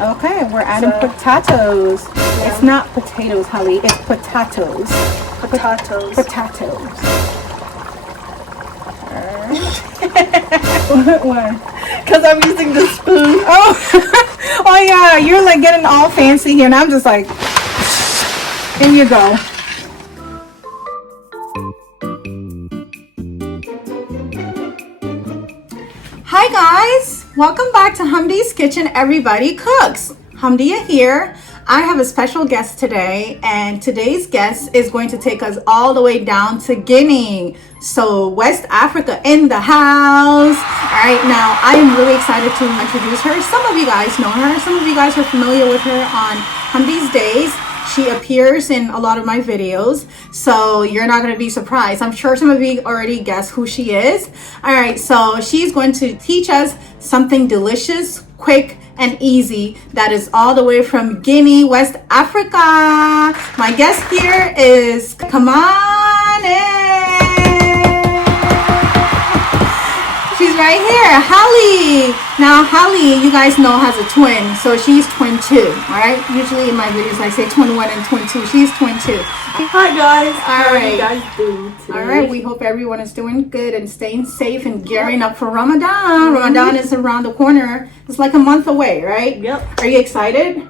Okay, we're adding potatoes. Yeah. It's not potatoes, Holly. It's potatoes. Potatoes. Potatoes. What? Because I'm using the spoon. Oh, oh yeah. You're like getting all fancy here, and I'm just like, in you go. Hi guys, welcome back to Hamdi's Kitchen. Everybody cooks. Hamdi here. I have a special guest today, and today's guest is going to take us all the way down to Guinea. So West Africa in the house. All right, now I am really excited to introduce her. Some of you guys know her. Some of you guys are familiar with her on Hamdi's Days. She appears in a lot of my videos, so you're not going to be surprised. I'm sure some of you already guessed who she is. All right, so she's going to teach us something delicious, quick, and easy that is all the way from Guinea, West Africa. My guest here is, come on in. She's right here, Holly. Now, Holly, you guys know, has a twin, so she's twin 2, all right? Usually in my videos, I say twin 1 and twin 2. She's twin 2. Hi, guys. How are you guys doing today? All right, we hope everyone is doing good and staying safe and gearing up for Ramadan. Ramadan is around the corner. It's like a month away, right? Yep. Are you excited?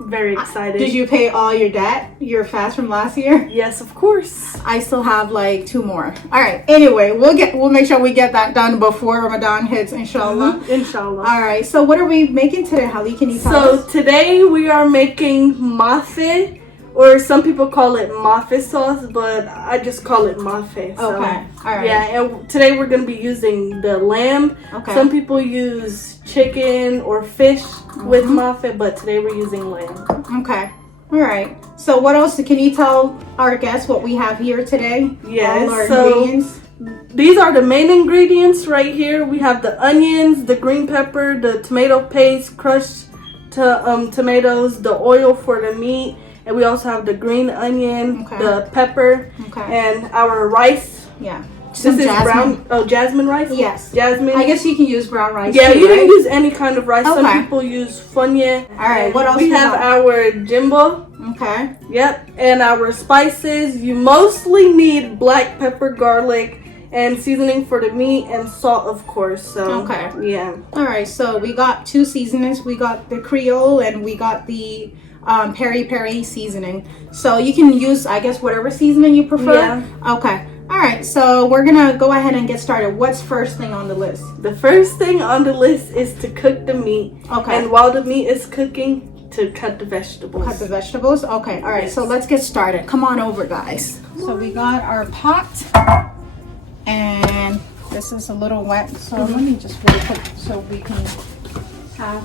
Very excited. Did you pay all your debt, your fast from last year? Yes, of course. I still have like 2 more. All right. Anyway, we'll make sure we get that done before Ramadan hits, inshallah. Inshallah. All right. So what are we making today, Holly? Can you tell us? So today we are making MAAFE, or some people call it MAAFE sauce, but I just call it MAAFE. So, okay. All right. Yeah, and today we're going to be using the lamb. Okay. Some people use chicken or fish with MAAFE, but today we're using lamb. Okay. All right. So what else? Can you tell our guests what we have here today? Yes. All our so ingredients. These are the main ingredients right here. We have the onions, the green pepper, the tomato paste, crushed tomatoes, the oil for the meat, and we also have the green onion, the pepper, and our rice. Yeah. This is brown. Oh, jasmine rice. Yes. Jasmine. I guess you can use brown rice. Yeah, too, you right? can use any kind of rice. Okay. Some people use funya. All right. What else? We have our jimbo. Okay. Yep. And our spices. You mostly need black pepper, garlic, and seasoning for the meat, and salt, of course. So okay. Yeah. All right. So we got 2 seasonings. We got the Creole and we got the peri seasoning. So you can use, I guess, whatever seasoning you prefer. Yeah. Okay. All right, so we're gonna go ahead and get started. What's first thing on the list? The first thing on the list is to cook the meat. Okay. And while the meat is cooking, to cut the vegetables. Cut the vegetables? Okay, all right, Yes. so let's get started. Come on over, guys. So we got our pot, and this is a little wet, so let me just really quick so we can have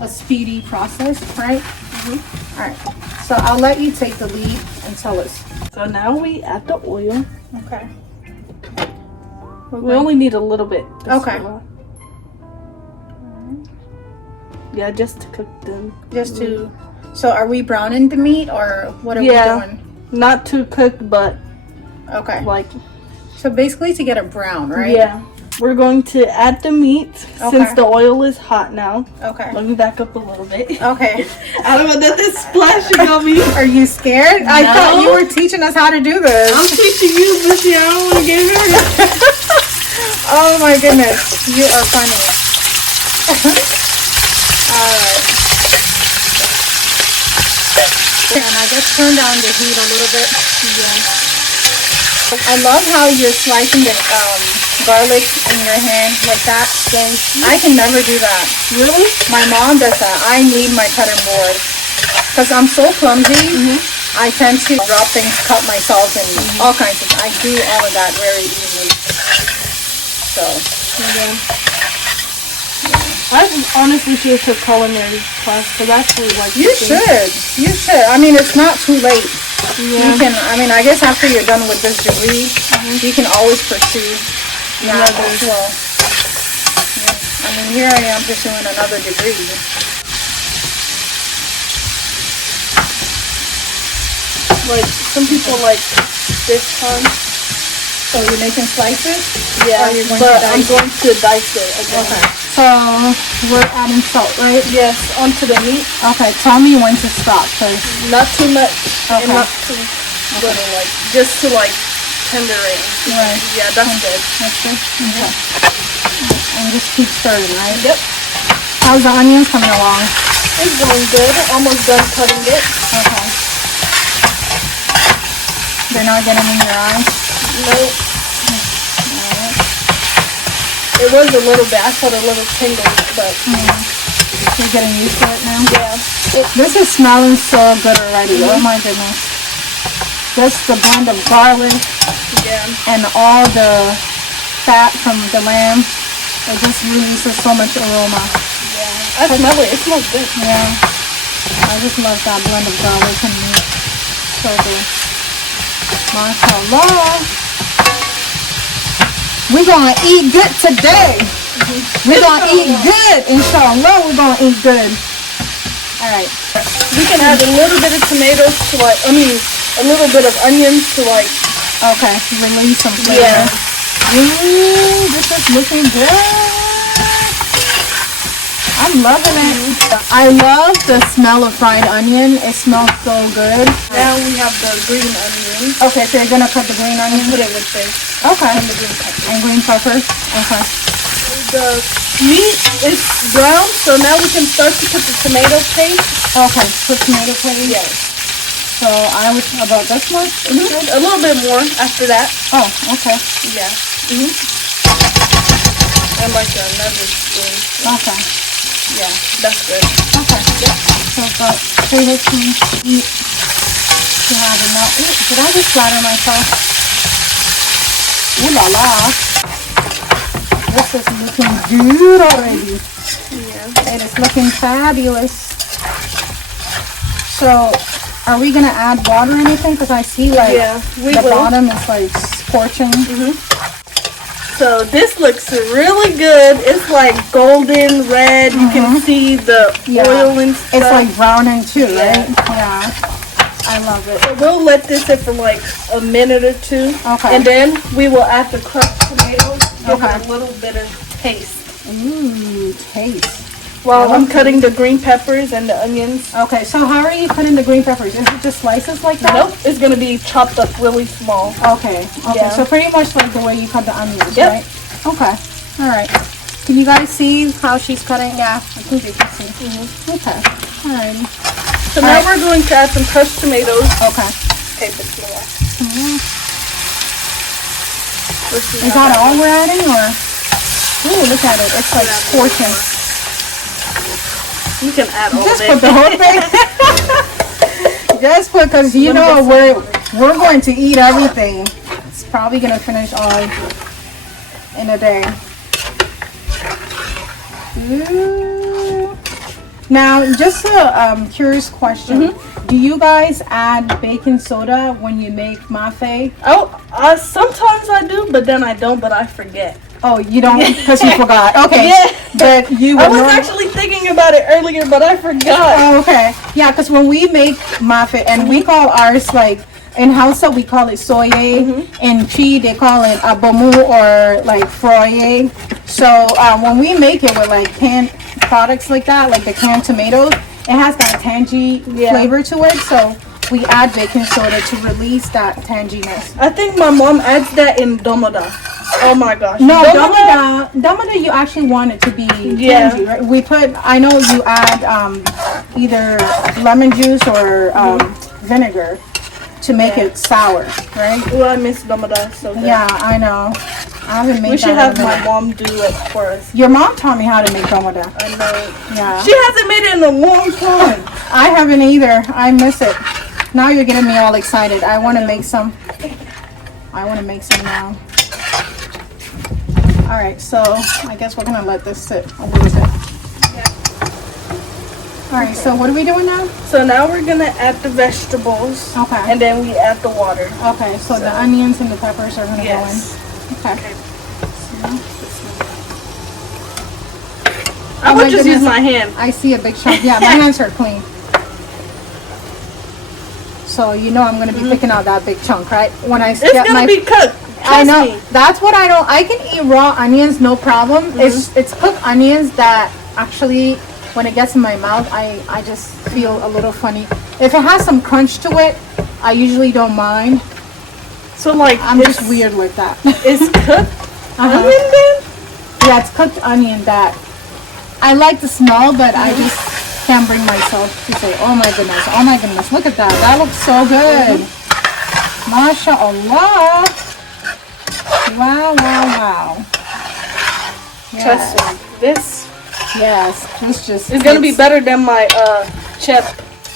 a speedy process, right? All right, so I'll let you take the lead and tell us. So now we add the oil. Okay. We only need a little bit. Okay. Yeah, just to cook them. Just to, so are we browning the meat or what are we doing? Not too cooked, but okay. Like. So basically to get it brown, right? Yeah. We're going to add the meat since the oil is hot now. Okay. Let me back up a little bit. Okay. I don't know that this splashing on me. Are you scared? No. I thought you were teaching us how to do this. I'm teaching you, but yeah, I don't want to get hurt. Oh my goodness. You are funny. Alright. And I just turn down the heat a little bit. Yeah. I love how you're slicing the garlic in your hand like that. I can never do that. Really? My mom does that. I need my cutting board because I'm so clumsy. I tend to drop things, cut myself, and all kinds of. I do all of that very easily. So yeah. I honestly should have took culinary class because I actually like. You should. You should. I mean, it's not too late. Yeah. You can. I mean, I guess after you're done with this degree, you can always pursue that as well. Yeah. I mean, here I am pursuing another degree. Like some people like this one. So you're making slices? Yeah, Or you're going but to I'm dice going to dice it again. Okay. So we're adding salt, right? Yes, onto the meat. Okay. Tell me when to stop, cause Not too much Okay. and not too little, like just to like tenderize. Right. Yeah, that's good. That's good. Okay. And just keep stirring, right? Yep. How's the onions coming along? It's going good. Almost done cutting it. Okay. They're not getting in your eyes? Nope. It was a little bit. I felt a little tingle, but You're getting used to it now? yeah. This is smelling so good already. Oh my goodness. Just the blend of garlic Yeah. and all the fat from the lamb. It just releases so much aroma. Yeah. I smell it. It smells good. Yeah. I just love that blend of garlic and meat. So good. Mashallah. We're gonna eat good today. We're gonna eat good. Inshallah, we're gonna eat good. Alright. We can add a little bit of tomatoes to like, a little bit of onions to like. Okay, release some flavor. Yeah. Ooh, this is looking good. I'm loving it. I love the smell of fried onion. It smells so good. Now we have the green onion. Okay, so you're gonna cut the green onion? Put it with this. Okay. And the green pepper. And green pepper? Okay. The meat is brown, so now we can start to put the tomato paste. Okay, put tomato paste. Yes. So I was about this much? A little bit more after that. Oh, okay. Yeah. And like another spoon. Okay. Yeah, that's good. Okay. Yep. So about 3 teaspoons each to have enough. Ooh, did I just flatter myself? Ooh la la. This is looking good already. Yeah. It is looking fabulous. So, are we gonna add water or anything? Because I see like the bottom is like scorching. So this looks really good. It's like golden red. You can see the oil and stuff. It's like browning too, right? Yeah. I love it. So we'll let this sit for like a minute or two. Okay. And then we will add the crushed tomatoes. Give it a little bit of taste. Ooh, taste. While I'm cutting the green peppers and the onions. Okay, so how are you cutting the green peppers? Is it just slices like that? Nope, it's going to be chopped up really small. Okay, Yeah. So pretty much like the way you cut the onions, Yep. right? Okay, all right. Can you guys see how she's cutting? Yeah, I think you can see. Okay, all right. So now we're going to add some crushed tomatoes. Okay. Okay, bismillah. Is that all we're adding, or? Ooh, look at it. It's like scorching. You can add all Just of put the whole thing. Just put, because you know we're going to eat everything. It's probably gonna finish all in a day. Ooh. Now, just a curious question: do you guys add baking soda when you make MAAFE? Oh, sometimes I do, but then I don't. But I forget. Oh, you don't because you forgot. Okay. Yeah. But you. I was actually thinking about it earlier, but I forgot. Oh, okay. Yeah, because when we make MAAFE, and we call ours like in Hausa we call it soye, in Chi they call it abomu or like froye. So when we make it with like canned products like that, like the canned tomatoes, it has that tangy flavor to it. So we add baking soda to release that tanginess. I think my mom adds that in domoda. Oh my gosh. No, domoda you actually want it to be tangy, right? We put, I know you add either lemon juice or vinegar to make it sour, right? Oh, I miss domoda so good. Yeah, I know. I haven't made We should that have my mom do it for us. Your mom taught me how to make domoda. I know. Yeah. She hasn't made it in a long time. I haven't either. I miss it. Now you're getting me all excited. I want to make some. I want to make some now. All right, so I guess we're gonna let this sit a little bit. All right, so what are we doing now? So now we're gonna add the vegetables. Okay. And then we add the water. Okay, so the onions and the peppers are gonna go in. Okay. I would just use my hand. I see a big chunk. Yeah, my hands are clean. So you know I'm gonna be picking out that big chunk, right? When I It's gonna be cooked. I know. That's what I don't. I can eat raw onions, no problem. It's cooked onions that actually, when it gets in my mouth, I just feel a little funny. If it has some crunch to it, I usually don't mind. So like, I'm just weird like that. It's cooked onion then? Yeah, it's cooked onion that I like the smell, but I just can't bring myself to say, oh my goodness, look at that. That looks so good. MashaAllah. Wow. Yes. Trust me. This. Yes. It's going to be better than my chip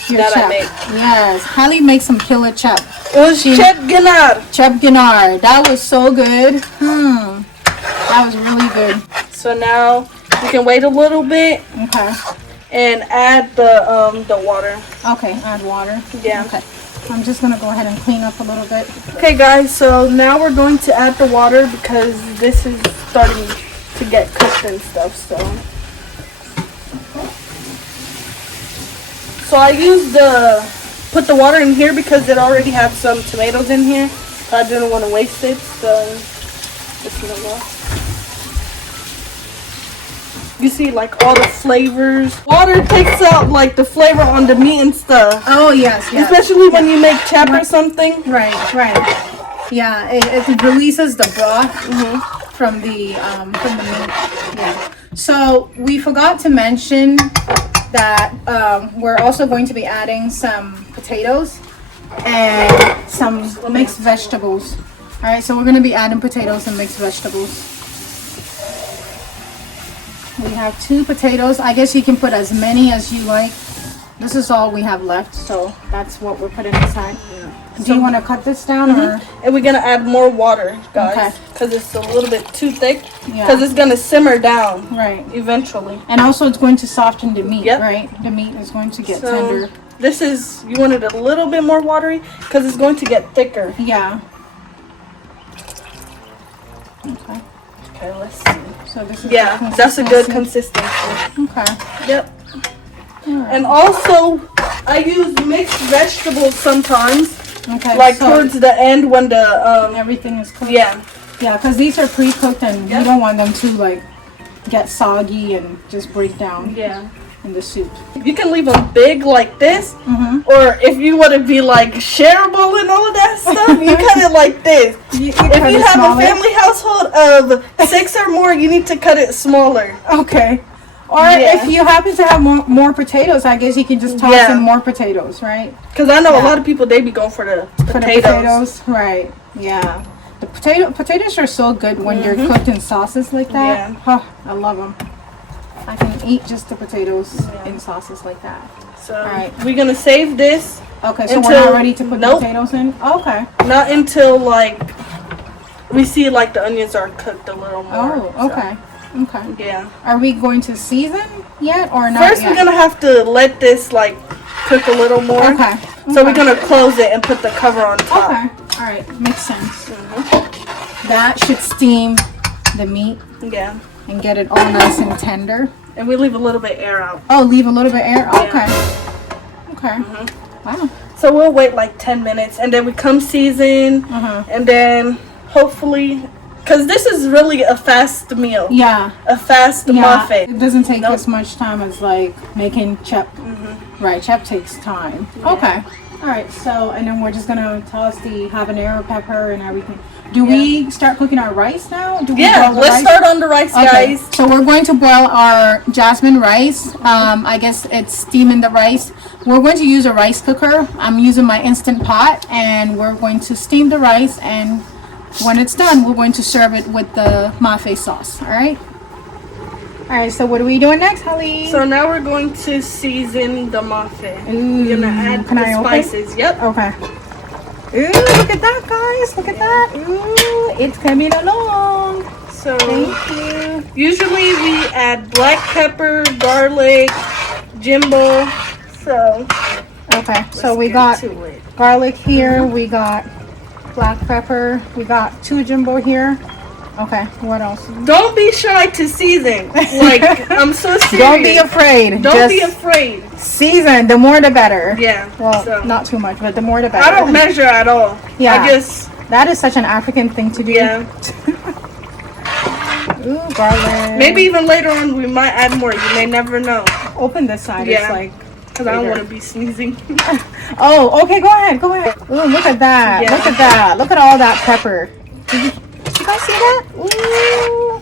that I made. Yes. Holly makes some killer chip. It was chip Ginar. Chip Ginar. That was so good. That was really good. So now we can wait a little bit. Okay. And add the water. Okay, add water. Yeah. Okay. I'm just gonna go ahead and clean up a little bit. Okay, guys. So now we're going to add the water because this is starting to get cooked and stuff. So I used put the water in here because it already had some tomatoes in here. So I didn't want to waste it. So bismillah. You see, like, all the flavors. Water takes out, like, the flavor on the meat and stuff. Oh, yes. Especially when you make chap or something. Right. Yeah, it releases the broth from the meat. Yeah. So we forgot to mention that we're also going to be adding some potatoes and some mixed vegetables. All right, so we're going to be adding potatoes and mixed vegetables. We have 2 potatoes. I guess you can put as many as you like. This is all we have left, so that's what we're putting inside. Yeah. Do you want to cut this down? Or? And we're going to add more water, guys. Because it's a little bit too thick. Because it's going to simmer down. Right. Eventually. And also it's going to soften the meat, right? The meat is going to get tender. This is, you want it a little bit more watery because it's going to get thicker. Yeah. Okay. Okay, let's see. So this is that's a good consistency. Okay. Yep. Right. And also, I use mixed vegetables sometimes. Okay. Like towards the end when the everything is cooked. Yeah. Yeah, because these are pre-cooked and you don't want them to like get soggy and just break down. Yeah. In the soup. You can leave them big like this, or if you want to be like shareable and all of that stuff, you cut it like this. If you have a family household of 6 or more, you need to cut it smaller. Okay. Or if you happen to have more potatoes, I guess you can just toss in more potatoes, right? Because I know a lot of people, they be going for the potatoes. Right. Yeah. The potatoes are so good when you're cooked in sauces like that. Yeah. Oh, I love them. I can eat just the potatoes in sauces like that. So we're gonna save this. Okay, so we're not ready to put the potatoes in? Okay. Not until like we see like the onions are cooked a little more. Oh, okay. Okay. Yeah. Are we going to season yet or not? First, we're gonna have to let this like cook a little more. Okay. So we're gonna close it and put the cover on top. Okay. All right. Makes sense. That should steam the meat. Yeah. And get it all nice and tender. And we leave a little bit air out. Oh, leave a little bit air? Okay. Okay. Wow. So we'll wait like 10 minutes and then we come season and then hopefully, because this is really a fast meal. Yeah. A fast MAAFE. It doesn't take as much time as like making chep. Right, chep takes time. Yeah. Okay. All right, so, and then we're just going to toss the habanero pepper and everything. Do we start cooking our rice now? Let's start on the rice, guys. So we're going to boil our jasmine rice. I guess it's steaming the rice. We're going to use a rice cooker. I'm using my Instant Pot, and we're going to steam the rice, and when it's done, we're going to serve it with the MAAFE sauce, all right? All right, so what are we doing next, Holly? So now we're going to season the MAAFE. We're going to add the spices. Yep. Okay. Ooh, look at that, guys. Look at that. Ooh, it's coming along. So, thank you. Usually we add black pepper, garlic, jimbo. So, okay. So we got garlic here. We got black pepper. We got 2 jimbo here. Okay, what else? Don't be shy to season. Like, I'm so serious. Don't be afraid. Don't be afraid. Season, the more the better. Yeah. Well, not too much, but the more the better. I don't measure at all. Yeah. I just That is such an African thing to do. Yeah. Ooh, garlic. Maybe even later on we might add more. You may never know. Open this side. Yeah. It's like... Because I don't want to be sneezing. Oh, okay, go ahead. Ooh, look at that. Yeah. Look at that. Look at all that pepper. Did you guys see that? Ooh.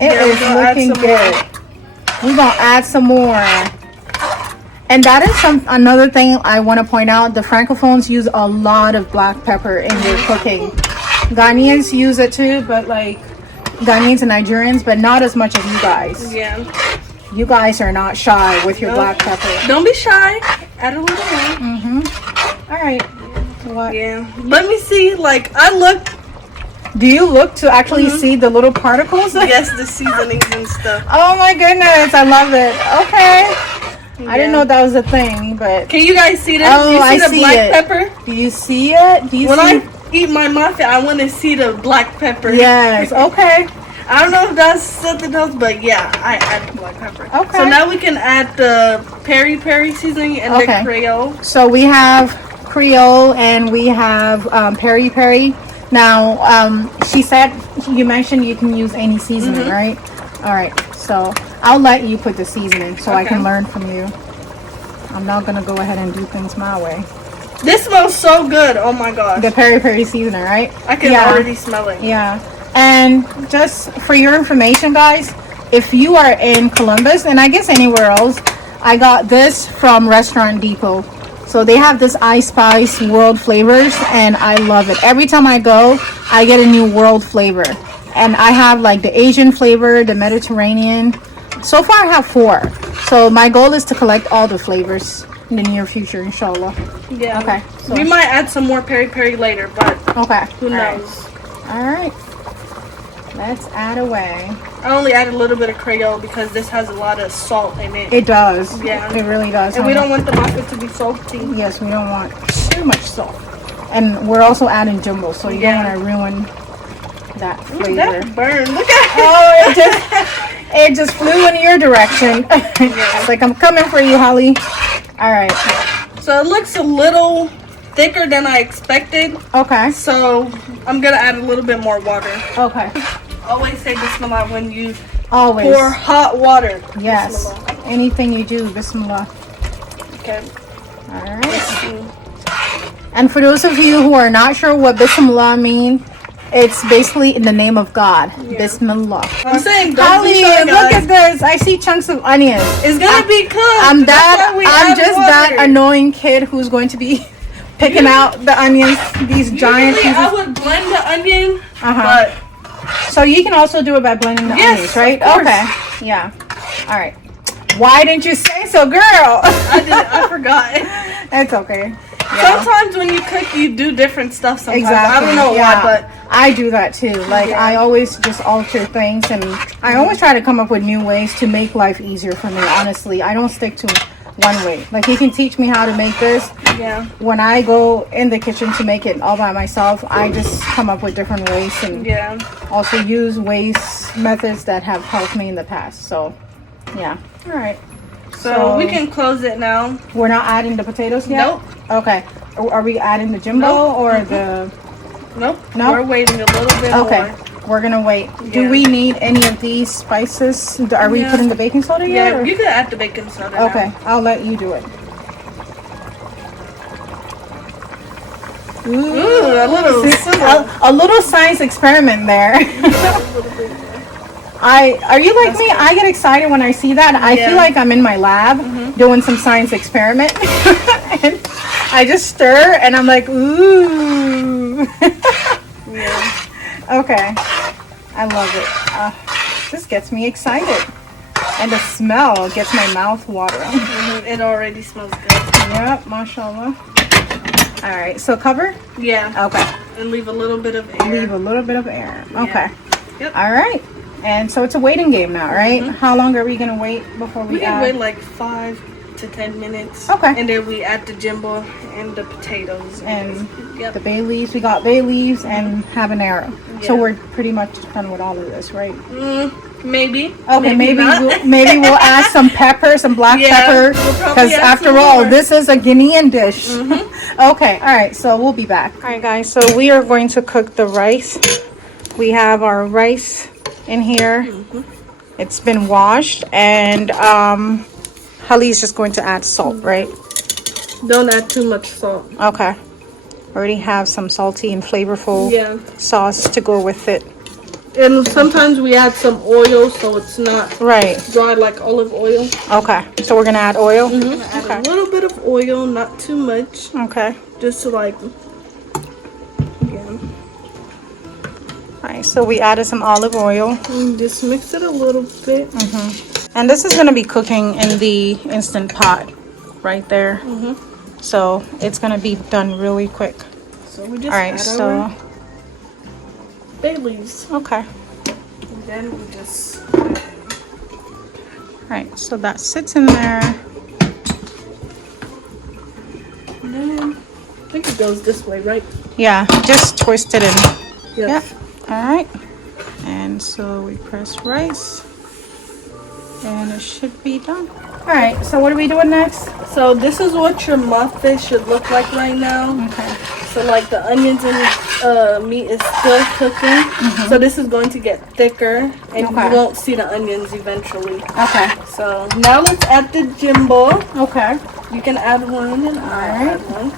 It is looking good. We're going to add some more. And that is another thing I want to point out. The Francophones use a lot of black pepper in their cooking. Ghanaians use it too, but like Ghanaians and Nigerians, but not as much as you guys. Yeah. You guys are not shy with your black pepper. Don't be shy. Add a little more. Mm-hmm. All right. What? Yeah. Let me see. Like, I look. Do you look to actually see the little particles? Yes, the seasonings and stuff. Oh my goodness, I love it. Okay. Yeah. I didn't know that was a thing, but... Can you guys see this? Oh, Do you see I the see black it. pepper? Do you see it? Do you when see I eat my MAAFE, I want to see the black pepper. Yes, okay. I don't know if that's something else, but yeah, I add the black pepper. Okay. So now we can add the peri seasoning and the Creole. So we have Creole and we have peri. Now, you mentioned you can use any seasoning, right? All right. So I'll let you put the seasoning so I can learn from you. I'm not going to go ahead and do things my way. This smells so good. Oh my gosh. The peri seasoning, right? I can already smell it. Yeah. And just for your information, guys, if you are in Columbus, and I guess anywhere else, I got this from Restaurant Depot. So they have this I Spice World Flavors, and I love it. Every time I go, I get a new world flavor. And I have like the Asian flavor, the Mediterranean. So far I have 4. So my goal is to collect all the flavors in the near future, inshallah. Yeah. Okay. So we might add some more peri later, but who knows? All right. Let's add away. I only add a little bit of Creole because this has a lot of salt in it. It does. Yeah. It really does. And we don't want the MAAFE to be salty. Yes, we don't want too much salt. And we're also adding jumbo, so you don't want to ruin that flavor. Ooh, that burn. Look at it. Oh, it just flew in your direction. It's like, I'm coming for you, Holly. All right. So it looks a little thicker than I expected. Okay. So I'm going to add a little bit more water. Okay. Always say bismillah when you Always. pour hot water. Yes. Bismillah. Anything you do, bismillah. Okay. All right. And for those of you who are not sure what bismillah means, it's basically in the name of God. Yeah. Bismillah. I'm saying, Holly, look at this. I see chunks of onions. It's gonna be cooked. I'm just that annoying kid who's going to be picking out the onions. These giant pieces. I would blend the onion, but so you can also do it by blending the onions, right? Okay. Yeah. All right. Why didn't you say so, girl? I forgot. It's okay. Yeah. Sometimes when you cook, you do different stuff sometimes. Exactly. I don't know why, but I do that too. Like, I always just alter things, and I always try to come up with new ways to make life easier for me, honestly. I don't stick to one way. Like, you can teach me how to make this. Yeah. When I go in the kitchen to make it all by myself, I just come up with different ways and also use methods that have helped me in the past. So, yeah. All right. So we can close it now. We're not adding the potatoes yet? Nope. Okay. Are we adding the jumbo or the... Nope. No? We're waiting a little bit more. We're going to wait. Yeah. Do we need any of these spices? Are we putting the baking soda yet? Yeah, you can add the baking soda Okay. Now. I'll let you do it. Ooh, a little science experiment there. Are you like me? I get excited when I see that. I feel like I'm in my lab doing some science experiment. And I just stir and I'm like, ooh. Okay. I love it. This gets me excited. And the smell gets my mouth watering. It already smells good. Yep, mashallah. All right, so cover? Yeah. Okay. And leave a little bit of air. Leave a little bit of air. Okay. Yep. All right. And so it's a waiting game now, right? How long are we going to wait before we add? We can wait like 5 to 10 minutes. Okay. And then we add the jumbo and the potatoes. And the bay leaves. We got bay leaves and habanero. Yeah. So we're pretty much done with all of this, right? Maybe. Okay, maybe not. maybe we'll add some pepper, some black pepper, because after all, this is a Guinean dish. Okay, all right, so we'll be back. All right, guys, so we are going to cook the rice. We have our rice in here. It's been washed, and Hali's just going to add salt, right? Don't add too much salt. Okay. Already have some salty and flavorful sauce to go with it. And sometimes we add some oil so it's not dry like olive oil. Okay, so we're gonna add oil. Add a little bit of oil, not too much. Okay. Just to like, Alright, so we added some olive oil. And just mix it a little bit. And this is gonna be cooking in the instant pot, right there. So it's gonna be done really quick. So we just add our bay leaves. Okay. And then we just. Alright, so that sits in there. And then I think it goes this way, right? Yeah, just twist it in. Yeah. Alright. And so we press rice. And it should be done. Alright, so what are we doing next? So this is what your MAAFE should look like right now. Okay. So like the onions and meat is still cooking. So this is going to get thicker and you won't see the onions eventually. Okay. So now let's add the jimbo. Okay. You can add one and I'll add one.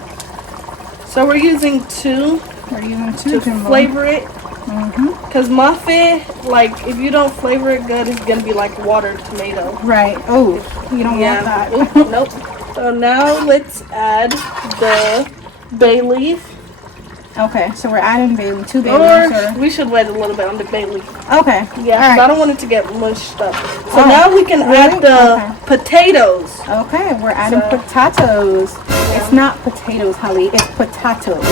So we're using two. We're using two to flavor it. Because MAAFE, like if you don't flavor it good, it's gonna be like watered tomato. Right. Oh, you don't want that. Ooh, nope. So now let's add the bay leaf. Okay, so we're adding two bay leaves. Or we should wait a little bit on the bay leaf. Okay. Yeah, I don't want it to get mushed up. So now we can add the potatoes. Okay, we're adding potatoes. It's not potatoes, Hali. It's potatoes.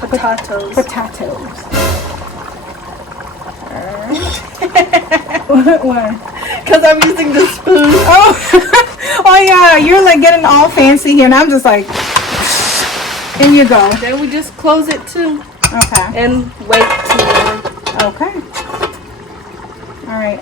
Potatoes. Potatoes. What? Because I'm using the spoon. Oh, oh yeah, you're like getting all fancy here, and I'm just like, here you go. Then we just close it too. Okay. And wait to. Okay. All right.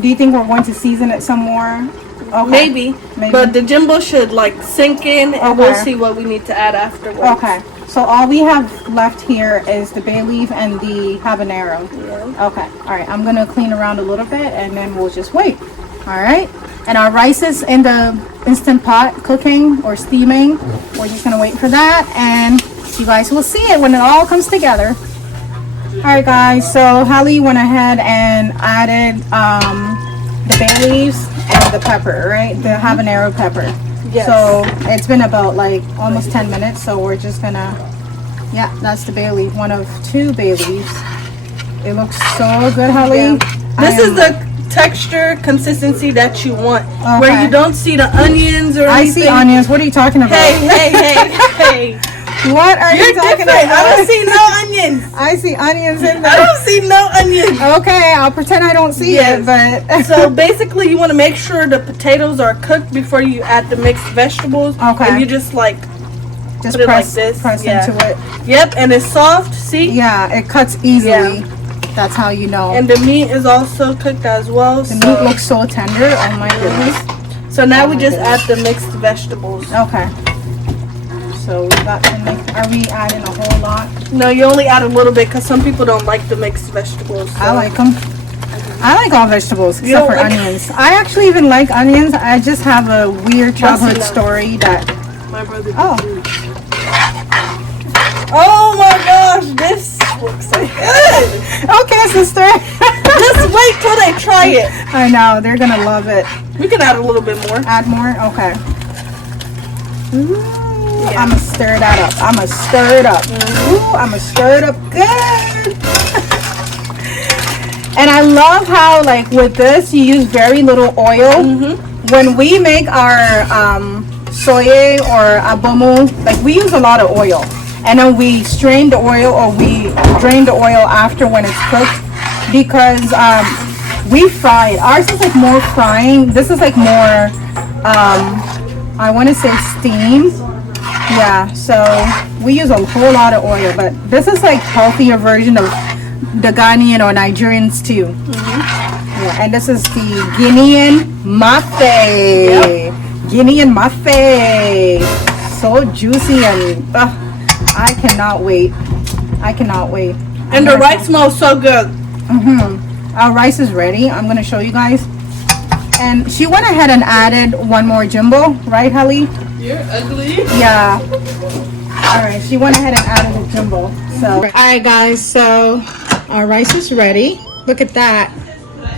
Do you think we're going to season it some more? Okay. Maybe. But the jimbo should like sink in, and we'll see what we need to add afterwards. Okay. So all we have left here is the bay leaf and the habanero. Yeah. Okay. All right. I'm gonna clean around a little bit, and then we'll just wait. All right. And our rice is in the instant pot cooking or steaming. We're just gonna wait for that, and you guys will see it when it all comes together. All right, guys. So Hali went ahead and added the bay leaves and the pepper, right? The habanero pepper. Yes. So it's been about like almost 10 minutes. So we're just gonna, yeah, that's the bay leaf, one of two bay leaves. It looks so good, Hali. Yeah. This is the texture consistency that you want, where you don't see the onions or anything. I see onions. What are you talking about? Hey. What are you talking about? I don't see no onions. I see onions in there. I don't see no onions. Okay, I'll pretend I don't see it, but. So basically you want to make sure the potatoes are cooked before you add the mixed vegetables. Okay. And you just like put it like this. Press into it. Yep, and it's soft, see? Yeah, it cuts easily. Yeah. That's how you know. And the meat is also cooked as well. The meat looks so tender. Oh my goodness. So now we just add the mixed vegetables. Okay. So we got the mix. Are we adding a whole lot? No, you only add a little bit because some people don't like the mixed vegetables. So. I like them. I like all vegetables except for onions. I actually even like onions. I just have a weird childhood story that my brother did. Oh my gosh, this looks so good. Okay, sister. Just wait till they try it. I know, they're gonna love it. We can add a little bit more. Add more? Okay. Ooh, yeah. I'm gonna stir that up. I'm gonna stir it up. Ooh, I'm gonna stir it up good. And I love how, like, with this, you use very little oil. When we make our soye or abomu, like, we use a lot of oil. And then we strain the oil, or we drain the oil after when it's cooked, because we fry it. Ours is like more frying. This is like more, I want to say steam. Yeah, so we use a whole lot of oil, but this is like healthier version of the Ghanaian or Nigerian stew. Yeah. and this is the Guinean MAAFE. Yep. Guinean MAAFE. So juicy and I cannot wait. I cannot wait. And the rice smells so good. Our rice is ready. I'm gonna show you guys. And she went ahead and added one more jumbo, right, Holly? You're ugly. Yeah. All right, she went ahead and added a jumbo. So, all right, guys. So our rice is ready. Look at that.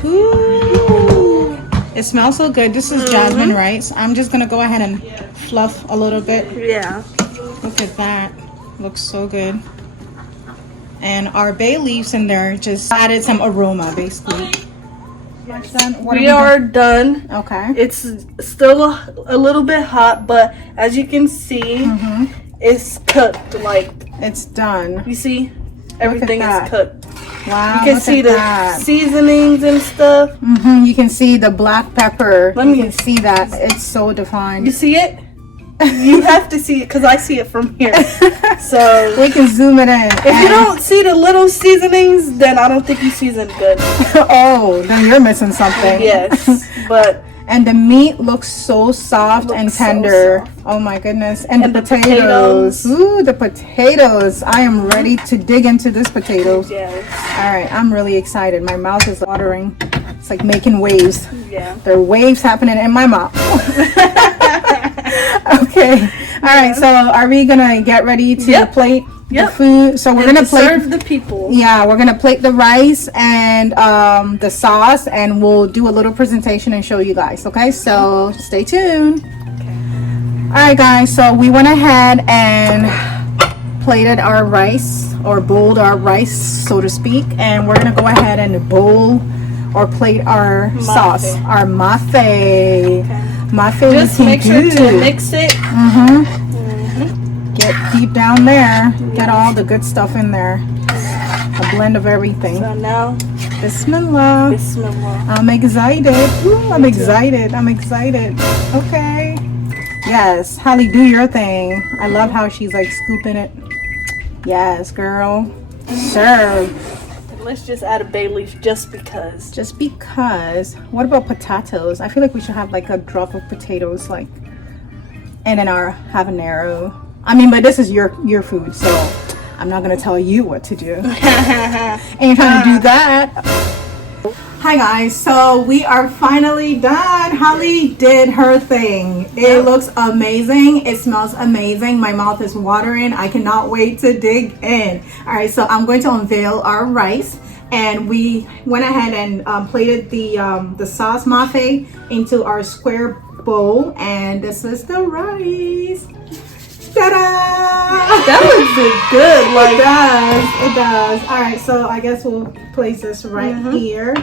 Ooh, it smells so good. This is jasmine rice. I'm just gonna go ahead and fluff a little bit. Yeah. Look at that. Looks so good. And our bay leaves in there just added some aroma, basically. We are done. Okay. It's still a little bit hot, but as you can see, it's cooked. Like, It's done. you see, everything that. is cooked. Wow. You can look see at the that. seasonings and stuff. You can see the black pepper. Let You me- can see that. It's so defined. You see it? You have to see it because I see it from here. So We can zoom it in. if you don't see the little seasonings, then I don't think you seasoned good. Oh, then you're missing something. Yes, but And the meat looks so soft and Looks so tender. Oh my goodness. And the the potatoes. potatoes. Ooh, the potatoes. I am ready to dig into this potatoes. yes, All right, I'm really excited. My mouth is watering. It's like making waves. yeah. There are waves happening in my mouth. Okay. All right, so are we going to get ready to Yep. plate the Yep. food? So we're And going to to plate. serve the people. Yeah, we're gonna plate the rice and the sauce, and we'll do a little presentation and show you guys. Okay, so stay tuned. All right, guys. So we went ahead and plated our rice, or bowled our rice, so to speak, and we're gonna go ahead and bowl or plate our sauce, our MAAFE. MAAFE. Just make sure to mix it. Get deep down there. Get all the good stuff in there. A blend of everything. So now, Bismillah. Bismillah. I'm excited. Ooh, I'm excited. I'm excited. Okay. Yes, Holly, do your thing. I love how she's like scooping it. Yes, girl. Serve. Let's just add a bay leaf just because. Just because. What about potatoes? I feel like we should have like a drop of potatoes, like, and then our habanero. I mean, but this is your food, so I'm not gonna tell you what to do. Ain't trying to do that. Hi guys, so we are finally done. Holly did her thing. It looks amazing. It smells amazing. My mouth is watering. I cannot wait to dig in. All right, so I'm going to unveil our rice, and we went ahead and plated the sauce MAAFE into our square bowl, and this is the rice. Ta-da! That looks good. Like, It does. All right, so I guess we'll place this right here.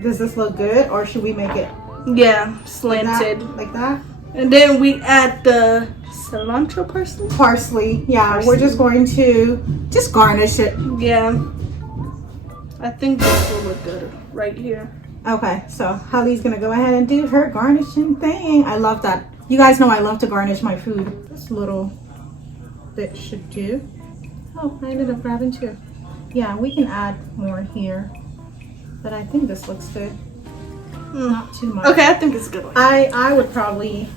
Does this look good, or should we make it yeah, like slanted. that? Like that? And then we add the cilantro parsley. Parsley. Yeah, Parsley. we're just going to just garnish it. Yeah. I think this will look good right here. Okay, so Holly's gonna go ahead and do her garnishing thing. I love that. You guys know I love to garnish my food. This little bit should do. Oh, I ended up grabbing two. Yeah, we can add more here. But I think this looks good. Not too much. Okay, I think it's good. I would probably,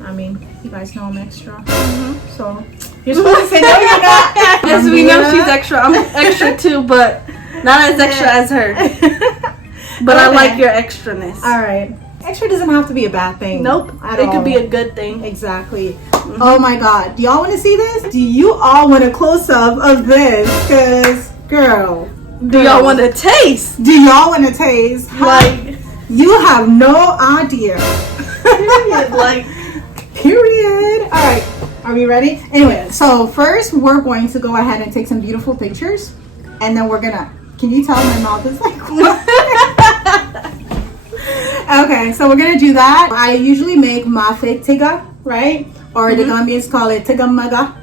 I mean, you guys know I'm extra. So you're supposed to say no, you're not. Yes, we know she's extra. I'm extra too, but not as extra as her. But I Okay. like your extraness. All right. Extra doesn't have to be a bad thing. Nope. At It all. could be a good thing. Exactly. Oh my God. Do y'all want to see this? Do you all want a close up of this? Because, girl. Do y'all want to taste? Do y'all want to taste? Like, You have no idea. like, Period. All right. Are we ready? Anyway, so first we're going to go ahead and take some beautiful pictures. And then we're going to, can you tell my mouth is like, okay, so we're going to do that. I usually make MAAFE tiga, right? Or the Gambians call it tigamaga.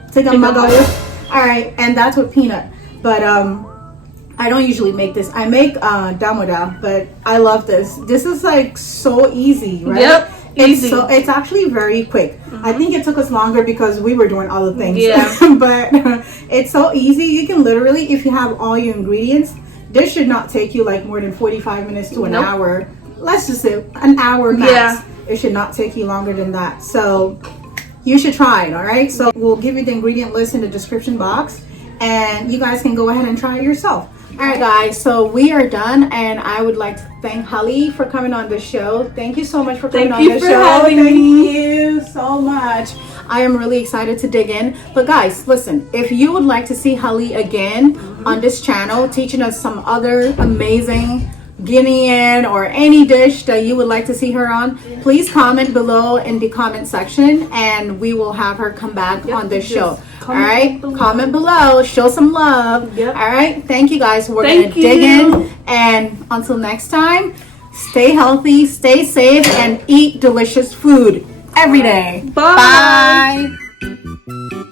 All right, and that's with peanut. But I don't usually make this. I make damoda, but I love this. This is like so easy, right? Yep, easy. It's actually very quick. I think it took us longer because we were doing all the things. Yeah. But it's so easy. You can literally, if you have all your ingredients, this should not take you like more than 45 minutes to an Nope. hour. Let's just say an hour max. Yeah. It should not take you longer than that. So you should try it, all right? So we'll give you the ingredient list in the description box, and you guys can go ahead and try it yourself. All right, guys, so we are done, and I would like to thank Holly for coming on the show. Thank you so much for coming on the show. Having Thank me. you so much. I am really excited to dig in. But guys, listen, if you would like to see Holly again on this channel, teaching us some other amazing Guinean or any dish that you would like to see her on, please comment below in the comment section, and we will have her come back on this show. All right, comment below, show some love. Yep. All right, thank you guys. We're gonna dig in, and until next time, stay healthy, stay safe, and eat delicious food every day. Bye. Bye.